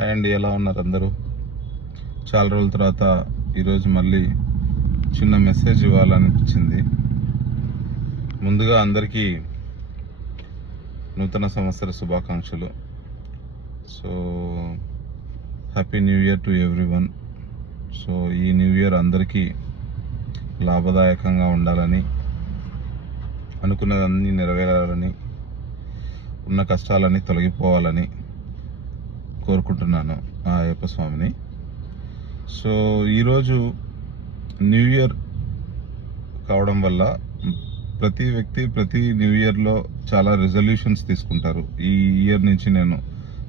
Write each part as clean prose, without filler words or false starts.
Hi అండి, ఎలా ఉన్నారు అందరూ? చాలా రోజుల తర్వాత ఈరోజు మళ్ళీ చిన్న మెసేజ్ ఇవ్వాలనిపించింది. ముందుగా అందరికీ నూతన సంవత్సర శుభాకాంక్షలు. So happy new year to everyone. So ఈ న్యూ ఇయర్ అందరికీ లాభదాయకంగా ఉండాలని, అనుకున్నదన్నీ నెరవేరాలని, ఉన్న కష్టాలన్నీ తొలగిపోవాలని కోరుకుంటున్నాను ఆ అయ్యప్ప స్వామిని. సో ఈరోజు న్యూ ఇయర్ కావడం వల్ల ప్రతి వ్యక్తి ప్రతి న్యూ ఇయర్లో చాలా రిజల్యూషన్స్ తీసుకుంటారు. ఈ ఇయర్ నుంచి నేను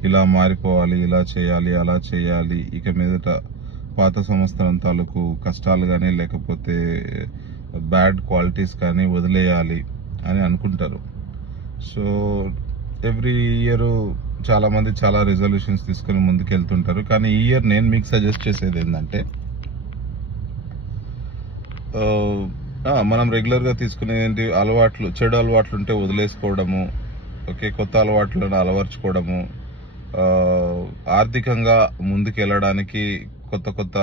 ఇలా మారిపోవాలి, ఇలా చేయాలి, అలా చేయాలి, ఇక మీదట పాత సంవత్సరం తాలూకు కష్టాలు కానీ లేకపోతే బ్యాడ్ క్వాలిటీస్ కానీ వదిలేయాలి అని అనుకుంటారు. సో ఎవ్రీ ఇయర్ చాలా మంది చాలా రిజల్యూషన్స్ తీసుకుని ముందుకు వెళ్తుంటారు. కానీ ఈ ఇయర్ నేను మీకు సజెస్ట్ చేసేది ఏంటంటే, మనం రెగ్యులర్గా తీసుకునే అలవాట్లు, చెడు అలవాట్లు ఉంటే వదిలేసుకోవడము, ఓకే, కొత్త అలవాట్లను అలవర్చుకోవడము, ఆర్థికంగా ముందుకు వెళ్ళడానికి కొత్త కొత్త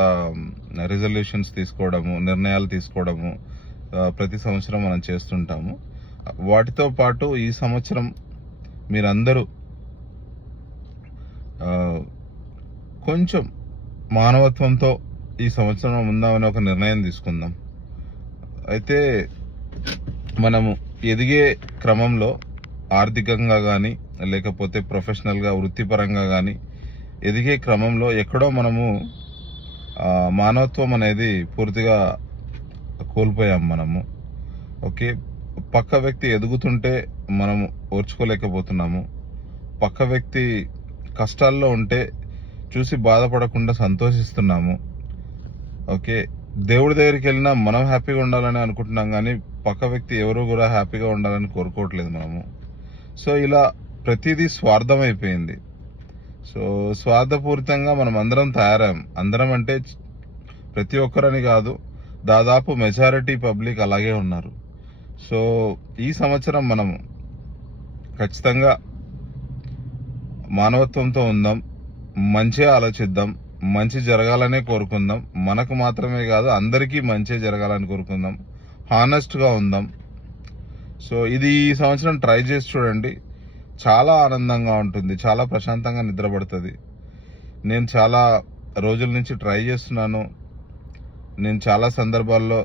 రిజల్యూషన్స్ తీసుకోవడము, నిర్ణయాలు తీసుకోవడము ప్రతి సంవత్సరం మనం చేస్తుంటాము. వాటితో పాటు ఈ సంవత్సరం మీరందరూ కొంచెం మానవత్వంతో ఈ సంవత్సరం ఉందామని ఒక నిర్ణయం తీసుకుందాం. అయితే మనము ఎదిగే క్రమంలో ఆర్థికంగా కానీ లేకపోతే ప్రొఫెషనల్గా వృత్తిపరంగా కానీ ఎదిగే క్రమంలో ఎక్కడో మనము మానవత్వం అనేది పూర్తిగా కోల్పోయాం మనము. ఓకే, పక్క వ్యక్తి ఎదుగుతుంటే మనము ఓర్చుకోలేకపోతున్నాము. పక్క వ్యక్తి కష్టాల్లో ఉంటే చూసి బాధపడకుండా సంతోషిస్తున్నాము. ఓకే, దేవుడి దగ్గరికి వెళ్ళినా మనం హ్యాపీగా ఉండాలని అనుకుంటున్నాం, కానీ పక్క వ్యక్తి ఎవరు కూడా హ్యాపీగా ఉండాలని కోరుకోవట్లేదు మనము. సో ఇలా ప్రతిదీ స్వార్థం అయిపోయింది. సో స్వార్థపూరితంగా మనం అందరం తయారాం. అందరం అంటే ప్రతి ఒక్కరని కాదు, దాదాపు మెజారిటీ పబ్లిక్ అలాగే ఉన్నారు. సో ఈ సంవత్సరం మనము ఖచ్చితంగా మానవత్వంతో ఉందాం, మంచిగా ఆలోచిద్దాం, మంచి జరగాలనే కోరుకుందాం. మనకు మాత్రమే కాదు, అందరికీ మంచి జరగాలని కోరుకుందాం. హానెస్ట్గా ఉందాం. సో ఇది ఈ సంవత్సరం ట్రై చేసి చూడండి, చాలా ఆనందంగా ఉంటుంది, చాలా ప్రశాంతంగా నిద్రపడుతుంది. నేను చాలా రోజుల నుంచి ట్రై చేస్తున్నాను. నేను చాలా సందర్భాల్లో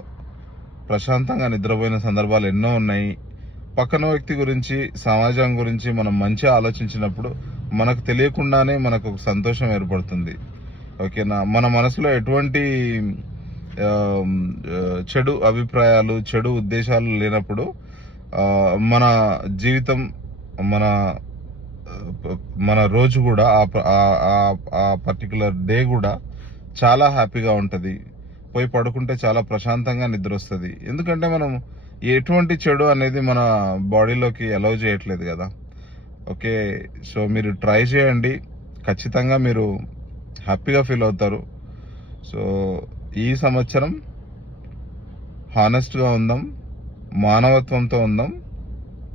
ప్రశాంతంగా నిద్రపోయిన సందర్భాలు ఎన్నో ఉన్నాయి. పక్కన వ్యక్తి గురించి, సమాజం గురించి మనం మంచిగా ఆలోచించినప్పుడు మనకు తెలియకుండానే మనకు ఒక సంతోషం ఏర్పడుతుంది. ఓకేనా, మన మనసులో ఎటువంటి చెడు అభిప్రాయాలు, చెడు ఉద్దేశాలు లేనప్పుడు మన జీవితం, మన రోజు కూడా ఆ పర్టికులర్ డే కూడా చాలా హ్యాపీగా ఉంటుంది. పోయి పడుకుంటే చాలా ప్రశాంతంగా నిద్ర వస్తుంది. ఎందుకంటే మనం ఎటువంటి చెడు అనేది మన బాడీలోకి అలౌ చేయట్లేదు కదా. ఓకే, సో మీరు ట్రై చేయండి, ఖచ్చితంగా మీరు హ్యాపీగా ఫీల్ అవుతారు. సో ఈ సంవత్సరం హానెస్ట్గా ఉందాం, మానవత్వంతో ఉందాం,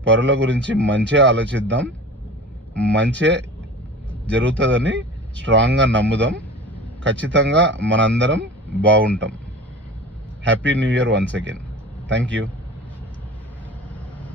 పరుల గురించి మంచిగా ఆలోచిద్దాం, మంచే జరుగుతుందని స్ట్రాంగ్గా నమ్ముదాం. ఖచ్చితంగా మనందరం బాగుంటాం. Happy new year once again. Thank you.